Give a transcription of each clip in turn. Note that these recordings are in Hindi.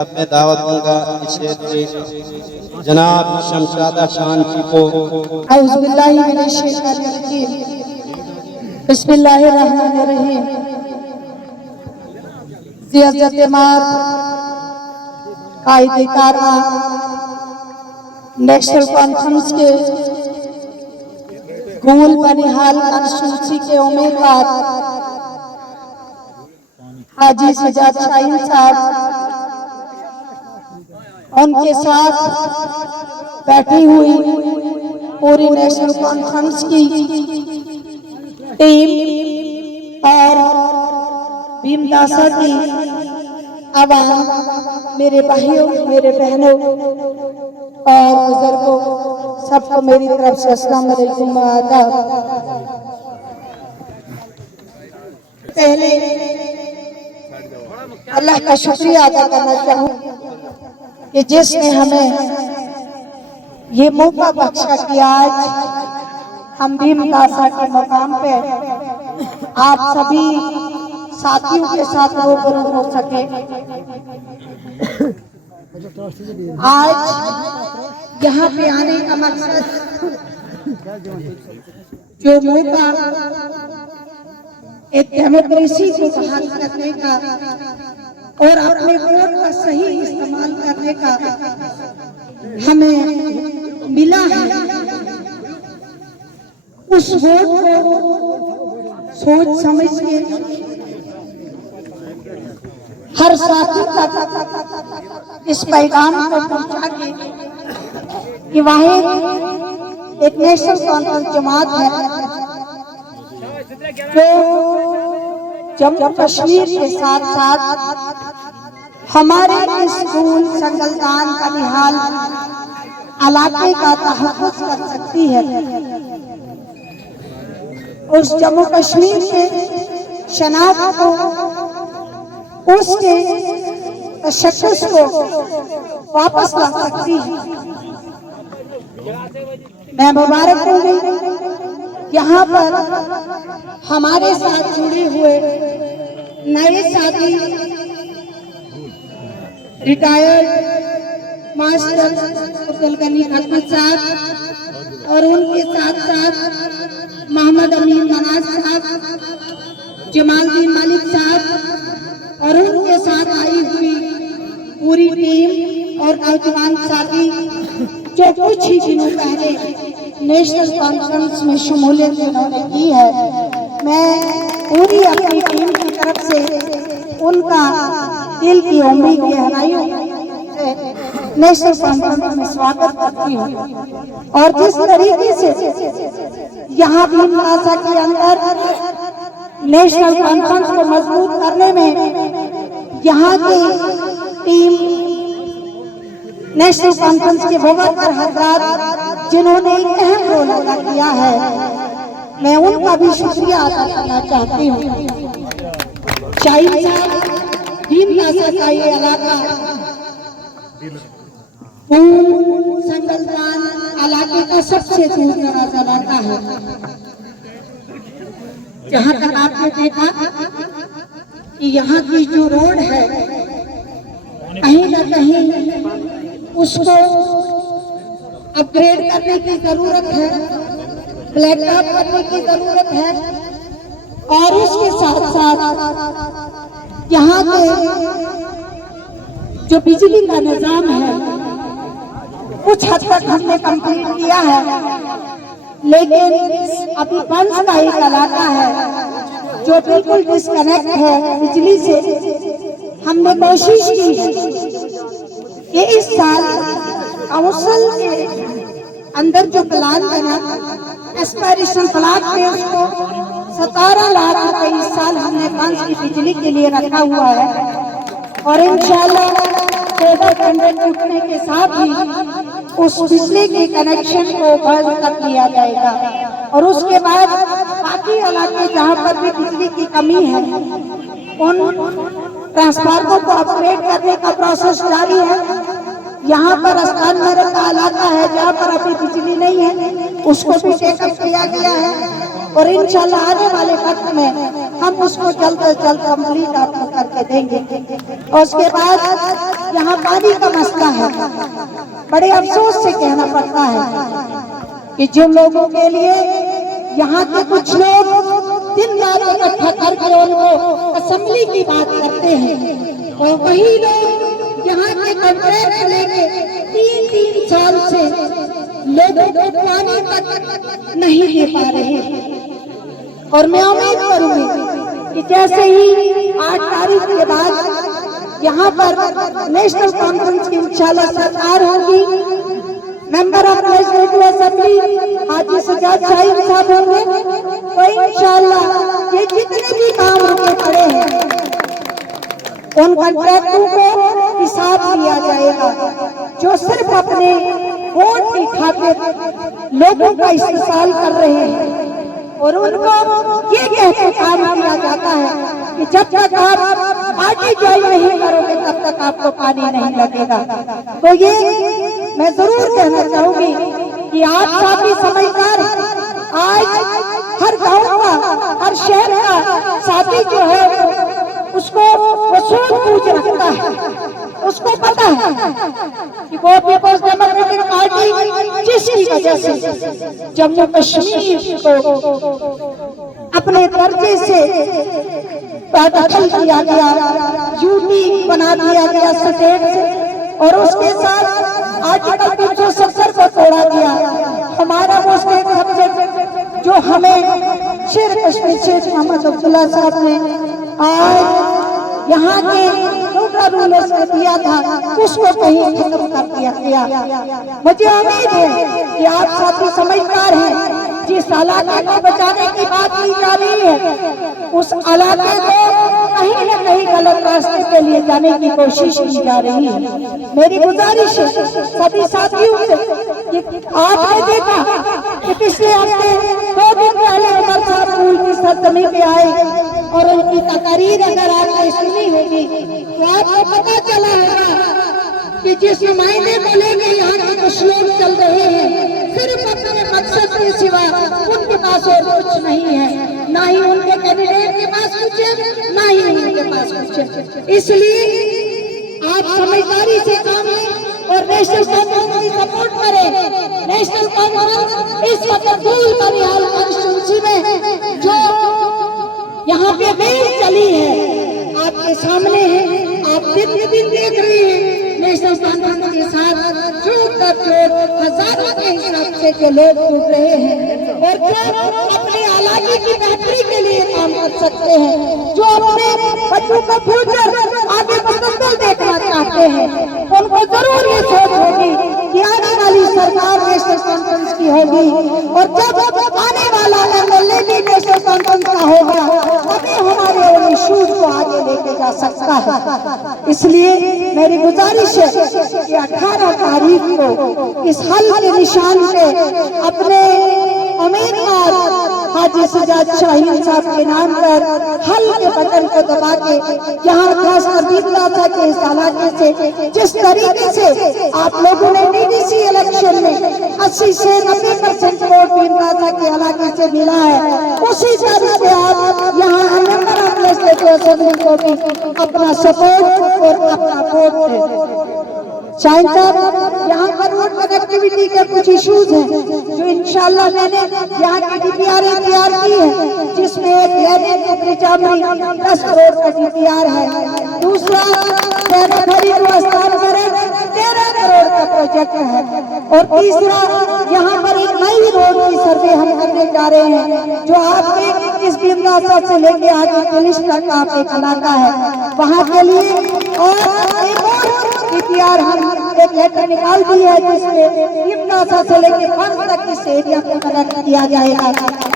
मैं दावत दूंगा इस शहर के जनाब शमशादा शान जी को। औज़ुबिल्लाहि मिनश शैतानिर रजीम, बिस्मिल्लाहिर रहमानिर रहीम। ज़ियादत मात कायदे कारमा नेशनल कॉन्फ्रेंस के गोल बनिहाल कंस्टिट्यूंसी के उम्मीदवार हाजी सजाद शाहीन साहब, उनके साथ बैठी हुई पूरी नेशनल कॉन्फ्रेंस की टीम और भीमदासा की आवाम, मेरे भाइयों, मेरे बहनों और बुजुर्गों, सबको मेरी तरफ से अस्सलाम वालेकुम व आदाब। पहले अल्लाह का शुक्रिया अदा करना चाहूँ कि जिसने हमें ये मौका बख्शा कि आज हम भीमदासा के मकाम पे आप सभी साथियों के साथ रूबरू हो सके। आज यहाँ पे आने का मकसद, जो मौका एक डेमोक्रेसी को बहाल करने का और अपने वोट का सही इस्तेमाल करने का हमें मिला है, उस वोट को सोच समझ के हर साथी तक इस पैगाम को पहुंचा के कि वाहिद एक नेशनल कॉन्फ्रेंस जमात है जो जम्मू कश्मीर के साथ साथ हमारे स्कूल संगलदान बनिहाल इलाके का तहफ़्फ़ुज़ कर सकती है। उस जम्मू कश्मीर के शनाख्त को, उसके तशख़्ख़ुस को वापस ला सकती है। मैं मुबारक दूंगी यहाँ पर हमारे साथ जुड़े हुए नए साथी रिटायर्ड मास्टर अब्दुल गनी अहमद साहब और उनके साथ साथ मोहम्मद अमीन मनाज साहब, जमालुद्दीन मलिक साहब और उनके साथ आई हुई पूरी टीम और नौजवान साथी जो कुछ ही दिनों पहले नेशनल कॉन्फ्रेंस में शमूलियत जिन्होंने की है। मैं पूरी अपनी टीम की तरफ से उनका दिल की उम्मीद गहराइयों से नेशनल कॉन्फ्रेंस में स्वागत करती हूँ। और जिस तरीके से यहाँ भीमदासा के अंदर नेशनल कॉन्फ्रेंस को मजबूत करने में यहाँ की टीम, नेशनल कॉन्फ्रेंस के मुवक्किल हज़रात जिन्होंने एक अहम रोल अदा किया है, मैं उनका भी शुक्रिया अदा करना चाहती हूँ। शाहीन साहब, भीमदासा का ये इलाका संगलदान इलाके का सबसे दूर दराज इलाका है। जहाँ तक आपने देखा कि यहाँ की जो रोड है, कहीं न कहीं उसको अपग्रेड करने की जरूरत है, ब्लैक टॉप करने की जरूरत है और उसके साथ साथ यहाँ के जो बिजली का निजाम है कुछ हद तक हमने कंप्लीट किया है, लेकिन अभी बंस का एक इलाका है जो बिल्कुल डिस्कनेक्ट है बिजली से। हमने कोशिश की कि इस साल काउंसिल के अंदर जो प्लान बना, एस्पायरेशन प्लान में उसको 17 लाख रुपए इस साल हमने बंस की बिजली के लिए रखा हुआ है और इंशाल्लाह टेबल टेंडर टूटने के साथ ही उस बिजली के कनेक्शन को बंद कर दिया जाएगा और उसके बाद बाकी इलाके जहाँ पर भी बिजली की कमी है उन ट्रांसफार्मर को अपग्रेड करने का प्रोसेस जारी है। यहाँ पर स्थान मेरे का इलाका है जहाँ पर अभी बिजली नहीं है, उसको भी टेकअप किया गया है और इंशाल्लाह आने वाले वक्त में हम उसको जल्द से जल्द कंप्लीट आपको करके देंगे। और उसके बाद यहाँ पानी का मसला है। बड़े अफसोस से कहना पड़ता है कि जो लोगों के लिए यहाँ के कुछ लोग दिन रात इकट्ठा करके उनको असेंबली की बात करते हैं, और वही लोग यहाँ के कॉन्ट्रैक्ट लेके 3-3 साल से लोगों को पानी तक नहीं दे पा रहे। और मैं उम्मीद करूंगी कि जैसे ही 8 तारीख के बाद यहाँ पर नेशनल कॉन्फ्रेंस की इंशाल्लाह सरकार होगी, मेंबर ऑफ लेजिस्लेटिव असेंबली हाजी सजाद शाहीन साहब होंगे, तो इंशाल्लाह ये जितने भी काम होने पड़े हैं उन कॉन्ट्रैक्टों को हिसाब दिया जाएगा, जो सिर्फ अपने वोट की खातिर लोगों का इस्तेमाल कर रहे हैं। और उनको ये कहकर काम किया जाता है कि जब तक आप आगे ज्वाइन नहीं करोगे तब तक आपको पानी नहीं लगेगा। तो ये मैं जरूर कहना चाहूंगी कि आप साथी समझदार, आज हर गांव का, हर शहर का साथी जो है उसको वो सूझबूझ रखता है, उसको पता है कि वो पीपल्स डेमोक्रेटिक पार्टी जिसकी वजह से जम्मू कश्मीर को अपने दर्जे से दखल किया गया, यूटी बना दिया गया स्टेट से, और उसके साथ आर्टिकल 370 को तोड़ा गया। हमारा वो स्टेट सब्जेक्ट जो हमें शेर कश्मीर शेख मोहम्मद अब्दुल्ला साहब ने आज यहाँ के रूलर्स ने दिया था, उसको कहीं खत्म कर दिया गया। मुझे उम्मीद है कि आप साथी समझदार हैं। जिस इलाके को बचाने की बात की जा रही है, उस इलाके को कहीं न कहीं गलत रास्ते के लिए जाने की कोशिश की जा रही है। मेरी गुजारिश है सभी साथियों से कि आपने देखा कि पिछले हफ्ते 2 दिन पहले उमर साहब फूल की सरजमी पे आए और उनकी तकरीर अगर आपने सुनी होगी तो आपको पता चला होगा कि जिस नुमाइंदे को लेकर यहाँ के कुछ लोग चल रहे हैं, सिर्फ अपने मकसद के सिवा उनके पास और कुछ नहीं है, ना ही उनके कैंडिडेट के पास कुछ है, ना ही उनके पास कुछ है। इसलिए आप समझदारी से काम लें और नेशनल कॉन्फ्रेंस की सपोर्ट करें। नेशनल कॉन्फ्रेंस इस वक्त फूल बनिहाल कॉन्स्टिट्यूंसी में जो यहाँ पे मेल चली है आपके सामने है, आप दिन देख रहे हैं नेशनल कॉन्फ्रेंस के साथ हजारों के हिसाब से जो लोग जुड़ रहे हैं और जो अपने इलाके की बेहतरी के लिए काम कर सकते हैं, जो अपने बच्चों का फ्यूचर आगे मुस्तकबिल देखना चाहते हैं, उनको जरूर ये सोच होगी कि आने वाली सरकार नेशनल कॉन्फ्रेंस की होगी, और जब आने वाला एमएलए भी नेशनल कॉन्फ्रेंस का होगा तभी हमारे इश्यूज को आगे लेके जा सकता है। इसलिए मेरी गुजारिश है कि 18 तारीख को इस हल के निशान पे अपने उम्मीदवार हाजी सजाद शाहीन साहब के नाम पर हल के बटन को दबा के यहाँ खासकर दीपदासा के इस इलाके से जिस तरीके से आप लोगों ने डीडीसी इलेक्शन में 80 से 90% वोट दीपदासा के इलाके से मिला है, उसी तरह से आप यहाँ मेंबर ऑफ लेजिस्लेटिव असेंबली को भी अपना सपोर्ट और अपना वोट दें। शाहीन साहब, यहाँ पर रोड कनेक्टिविटी के कुछ इश्यूज हैं जो इंशाल्लाह मैंने यहाँ की DPR तैयार की है, जिसमें एक लेने को ब्रिजामरी 10 करोड़ का DPR है, दूसरा सेनेटरी को स्थान पर 13 करोड़ का प्रोजेक्ट है, और तीसरा यहाँ पर एक नई रोड की सर्वे हम करने जा रहे हैं जो आपके इस बिंदासा से लेके आगे पुलिस तक आप एक इलाका है वहाँ के लिए, और एक और DPR हम एक लेटर निकाल दी है जिसमें बिंदासा से लेके फर्ज तक इस एरिया को कनेक्ट किया जाएगा।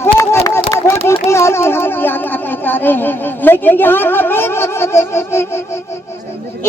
वो DPR भी हम तैयार करने जा रहे हैं, लेकिन यहाँ का मेन मकसद है कि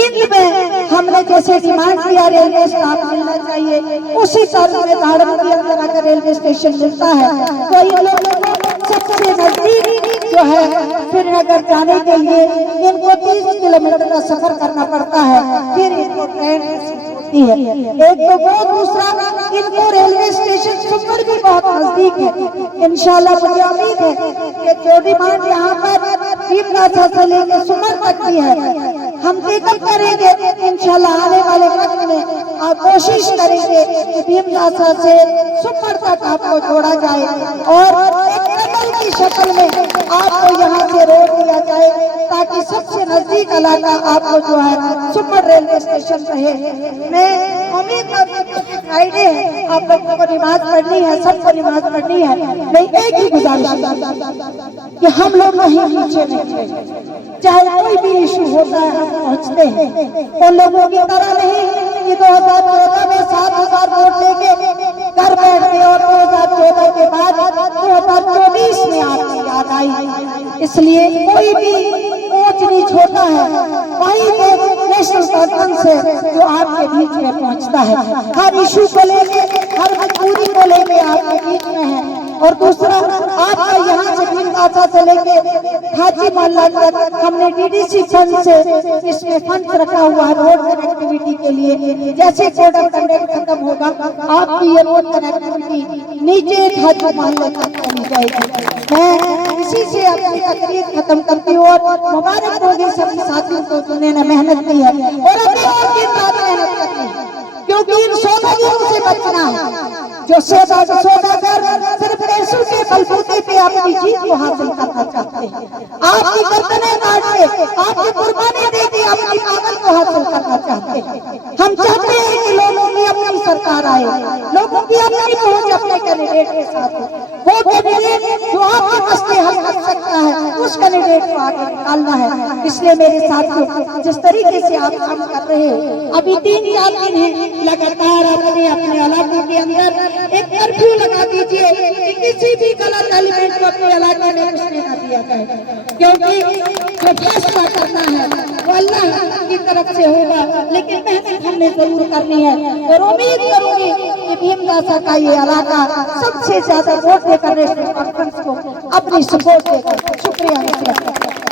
इनमें हमने जैसे डिमांड किया रेलवे स्टाफ मिलना चाहिए, उसी तरह में धाड़म के अंदर अगर रेलवे स्टेशन मिलता है तो इन लोगों को सबसे नजदीक जो है श्रीनगर जाने के लिए इनको 30 किलोमीटर का सफर करना पड़ता है, फिर इनको ट्रेन होती है। एक तो वो, दूसरा इनको रेलवे स्टेशन सुपर भी बहुत नजदीक है। इंशाल्लाह मुझे उम्मीद है कि जो डिमांड यहाँ पर दीपदासा से लेकर सुमर तक की है हम टेकअप करेंगे इंशाल्लाह आने वाले वक्त में आप कोशिश करेंगे कि भीमदासा से सुपर तक आपको जोड़ा जाए और एक टनल की शक्ल में आपको यहाँ से रोड दिया जाए ताकि सबसे नजदीक इलाका आपको जो है सुपर रेलवे स्टेशन रहे। मैं उम्मीद करती हूँ कि फ्राइडे है, आप लोगों को नमाज पढ़नी है, सबको नमाज पढ़नी है। मैं एक ही गुजारिश कि हम लोग कहीं पीछे नहीं, चाहे कोई भी इशू होता है हम पहुँचते हैं। उन लोगों की तरह नहीं कि 2014 में 7,000 वोट लेके घर बैठ गए और 2014 के बाद 2024 में आपकी याद आई। इसलिए कोई भी ऊंच नीच होता है वही एक नेशनल कॉन्फ्रेंस है जो आपके बीच में पहुंचता है, हर इशू को लेके, हर मजबूरी को लेके आपके बीच में है। और दूसरा आपका यहाँ से भीमदासा से लेके खाची मोहल्ला तक हमने डीडीसी फंड से इसमें फंड रखा हुआ है रोड कनेक्टिविटी के लिए। जैसे कोड ऑफ कंडक्ट खत्म होगा आपकी ये रोड कनेक्टिविटी नीचे खाची मोहल्ले तक चली जाएगी। मैं इसी से अपनी तकरीर खत्म करती हूँ और मुबारक होगी सभी साथियों को जिन्होंने मेहनत की है और अभी और दिन रात मेहनत करनी है, क्योंकि इन सौदागरों से बचना है जो सौदागर सिर्फ पैसों के बलबूते पे अपनी जीत को हासिल करना चाहते हैं। आपकी गर्दनें काट के, आपकी कुर्बानी दे के अपनी ताकत को हासिल करना चाहते हैं। हम चाहते हैं कि लोगों की अपनी सरकार आए, लोगों की अपनी पहुंच अपने कैंडिडेट के साथ हो। वो कैंडिडेट जो आपके मसले हल कर सकता है उस कैंडिडेट को आगे निकालना है। इसलिए मेरे साथियों, जिस तरीके से आप काम कर रहे हो, अभी 3-4 दिन है, लगातार अपने अपने इलाकों के अंदर एक कर्फ्यू लगा दीजिए कि किसी भी गलत एलिमेंट को अपने इलाके में घुसने न दिया जाए, क्योंकि जो फैसला करना है वो अल्लाह की तरफ से होगा, लेकिन मेहनत हमने जरूर करनी है। और उम्मीद करूंगी कि भीमदासा का ये इलाका सबसे ज्यादा वोट देकर नेशनल कॉन्फ्रेंस को अपनी सपोर्ट देगा। शुक्रिया।